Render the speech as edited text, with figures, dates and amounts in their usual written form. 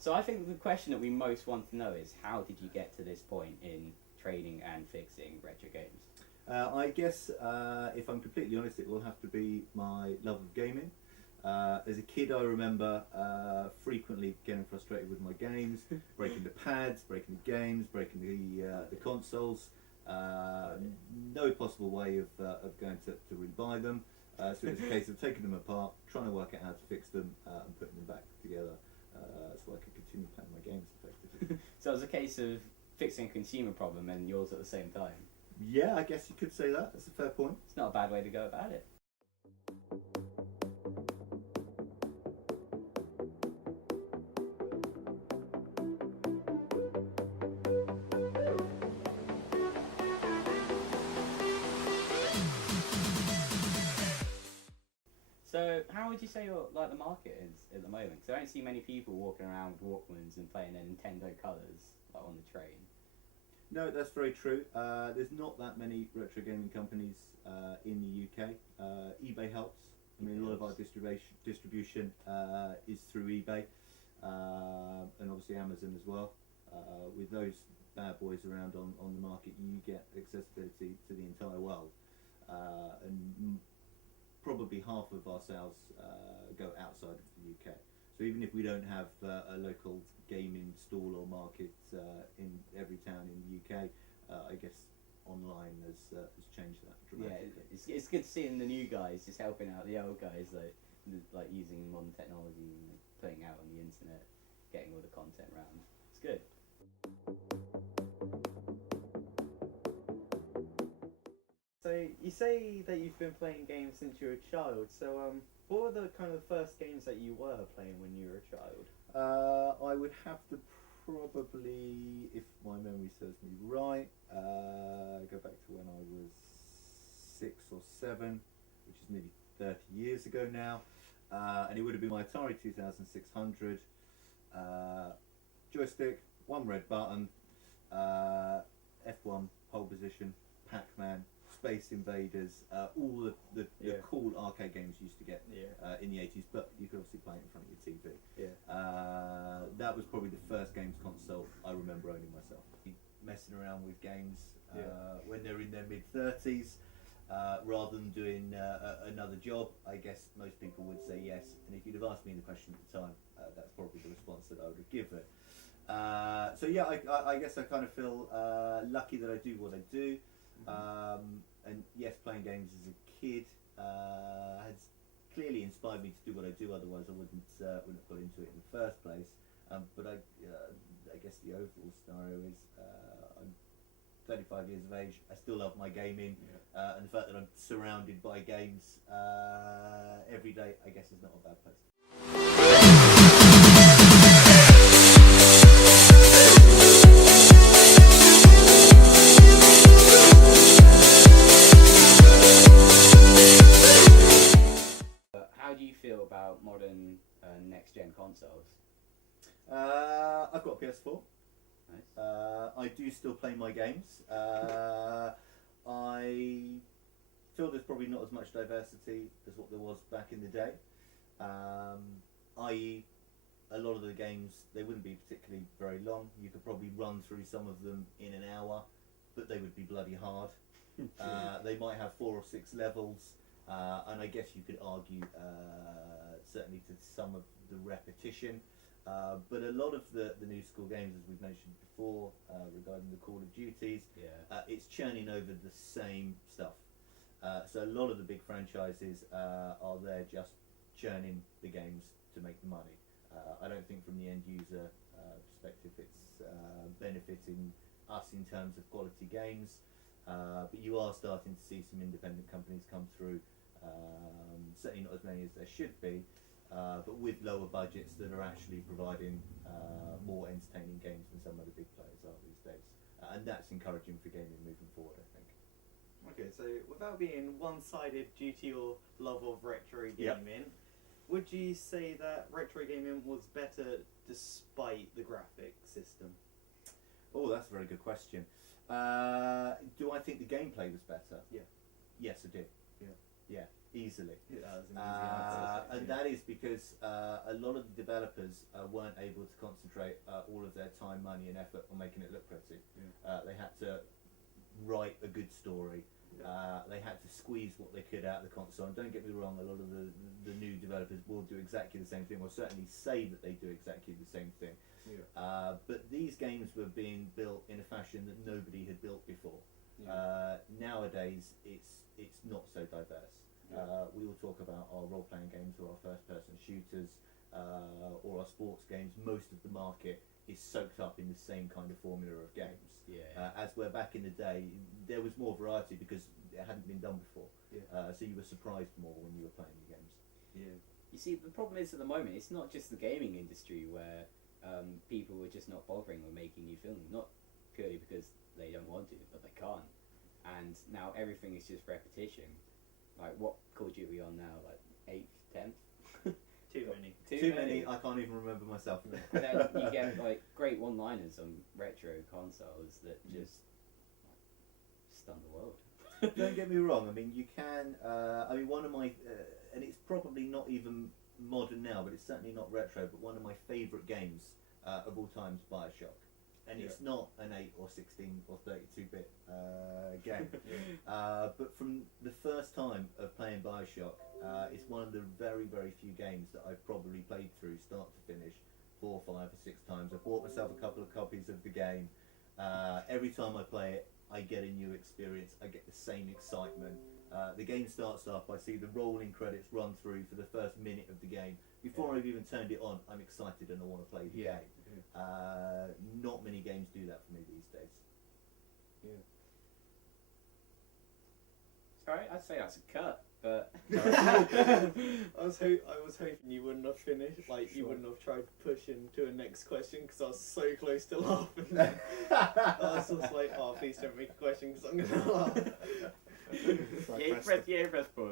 So I think the question that we most want to know is how did you get to this point in trading and fixing retro games? I guess if I'm completely honest, it will have to be my love of gaming. As a kid, I remember frequently getting frustrated with my games, breaking the pads, breaking the games, breaking the consoles. No possible way of going to rebuy them. So it was a case of taking them apart, trying to work out how to fix them, and putting them back together so I could continue playing my games effectively. So it was a case of fixing a consumer problem and yours at the same time. Yeah, I guess you could say that. That's a fair point. It's not a bad way to go about it. So, how would you say the market is at the moment? Because I don't see many people walking around with Walkmans and playing their Nintendo Colors on the train. No, that's very true. There's not that many retro gaming companies in the UK. eBay helps. I mean, a lot of our distribution is through eBay, and obviously Amazon as well. With those bad boys around on the market, you get accessibility to the entire world, and probably half of our sales go outside of the UK. So even if we don't have a local gaming stall or market in every town in the UK, I guess online has changed that dramatically. Yeah, it's good seeing the new guys just helping out the old guys, like using modern technology and putting out on the internet, getting all the content around. It's good. So you say that you've been playing games since you were a child. So what were the kind of first games that you were playing when you were a child? I would have to probably, if my memory serves me right, go back to when I was 6 or 7, which is nearly 30 years ago now, and it would have been my Atari 2600, joystick, one red button, F1 pole position, Pac-Man, Space Invaders, all the cool arcade games you used to get in the 80s, but you could obviously play it in front of your TV. That was probably the first games console I remember owning myself. Messing around with games when they're in their mid-30s, rather than doing another job, I guess most people would say yes. And if you'd have asked me the question at the time, that's probably the response that I would have given. So yeah, I guess I kind of feel lucky that I do what I do. And yes, playing games as a kid has clearly inspired me to do what I do. Otherwise, I wouldn't have got into it in the first place. But I guess the overall scenario is I'm 35 years of age. I still love my gaming, and the fact that I'm surrounded by games every day, I guess, is not a bad place. How do you feel about modern next-gen consoles? I've got a PS4. Nice. I do still play my games. I feel there's probably not as much diversity as what there was back in the day. I.e., a lot of the games, they wouldn't be particularly very long. You could probably run through some of them in an hour, but they would be bloody hard. They might have 4 or 6 levels, and I guess you could argue certainly to some of the repetition. But a lot of the new school games, as we've mentioned before, regarding the Call of Duties, it's churning over the same stuff. So a lot of the big franchises are there just churning the games to make the money. I don't think from the end user perspective it's benefiting us in terms of quality games, but you are starting to see some independent companies come through, certainly not as many as there should be, but with lower budgets that are actually providing more entertaining games than some of the big players are these days. And that's encouraging for gaming moving forward, I think. Okay, so without being one-sided due to your love of retro gaming, would you say that retro gaming was better despite the graphic system? Oh, that's a very good question. Do I think the gameplay was better? Yeah. Yes, I do. Yeah. Yeah. easily. Yeah, that was an easy answer. And that is because a lot of the developers weren't able to concentrate all of their time, money, and effort on making it look pretty. They had to write a good story. They had to squeeze what they could out of the console. And don't get me wrong, a lot of the new developers will do exactly the same thing, or certainly say that they do exactly the same thing. But these games were being built in a fashion that nobody had built before. Nowadays, it's not so diverse. We will talk about our role-playing games or our first-person shooters or our sports games. Most of the market is soaked up in the same kind of formula of games. As where back in the day, there was more variety because it hadn't been done before. So you were surprised more when you were playing the games. You see, the problem is at the moment, it's not just the gaming industry where people are just not bothering with making new films. Not purely because they don't want to, but they can't. And now everything is just repetition. Like, what Call of Duty are we on now? Like 8th, 10th? Too many. Too many, I can't even remember myself. Then you get like great one-liners on retro consoles that just stun the world. Don't get me wrong. I mean, you can. I mean, one of my, and it's probably not even modern now, but it's certainly not retro. But one of my favourite games of all time is BioShock, and it's not an 8 or 16 or 32-bit game. But from the first time of playing BioShock, it's one of the very, very few games that I've probably played through start to finish 4, 5, or 6 times. I've bought myself a couple of copies of the game. Every time I play it, I get a new experience. I get the same excitement. The game starts up, I see the rolling credits run through for the first minute of the game. Before I've even turned it on, I'm excited and I want to play the game. Not many games do that for me these days. Sorry, I'd say that's a cut, but I was hoping you wouldn't have finished, like you wouldn't have tried to push into a next question because I was so close to laughing. I was just like, oh, please don't make a question because I'm gonna laugh. press pause.